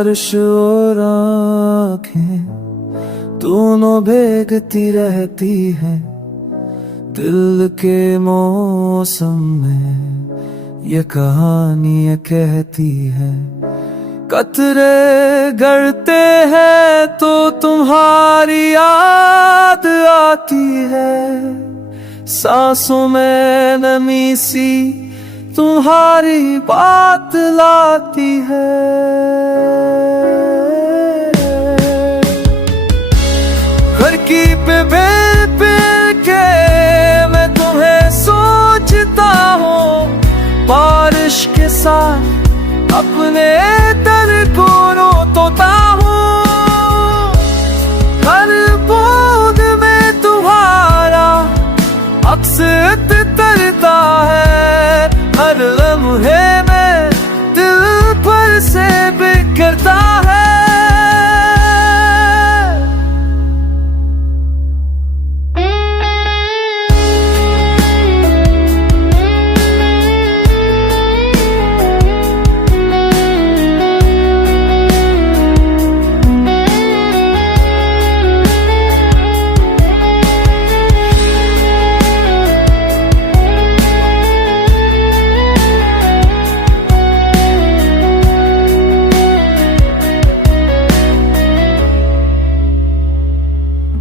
बारिश और आँखें दोनों भीगती रहती हैं दिल के मौसम में। ये कहानी कहती है कतरे गिरते हैं तो तुम्हारी याद आती है, सांसों में नमी सी तुम्हारी बात लाती है। खिड़की पे बेल के मैं तुम्हें सोचता हूँ, बारिश के साथ अपने दर को रोता हूँ। हर बूंद में तुम्हारा अक्स तरता है, हर लम्हे में दिल पर से बिखरता है।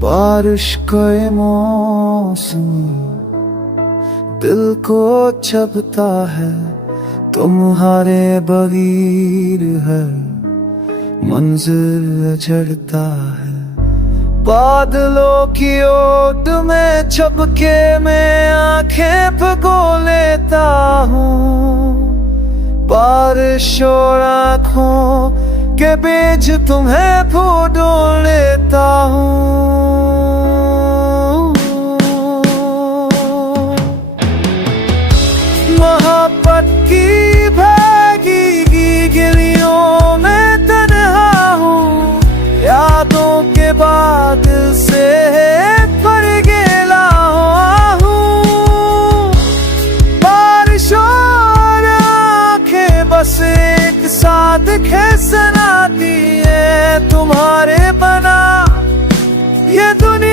बारिश का ये मौसम दिल को छपता है, तुम्हारे बगैर है मंजिल चढ़ता है। बादलों की ओट में छपके मैं आंखें भगो लेता हूँ, बारिश और आँखों के बीच तुम्हें ढूंढ लेता हूँ। मोहब्बत की भीगी गलियों में तन्हा हूँ, यादों के बादल से भर गेला हूँ। बारिश और आँखें बस एक साथ सुनाती है, तुम्हारे बना ये दुनिया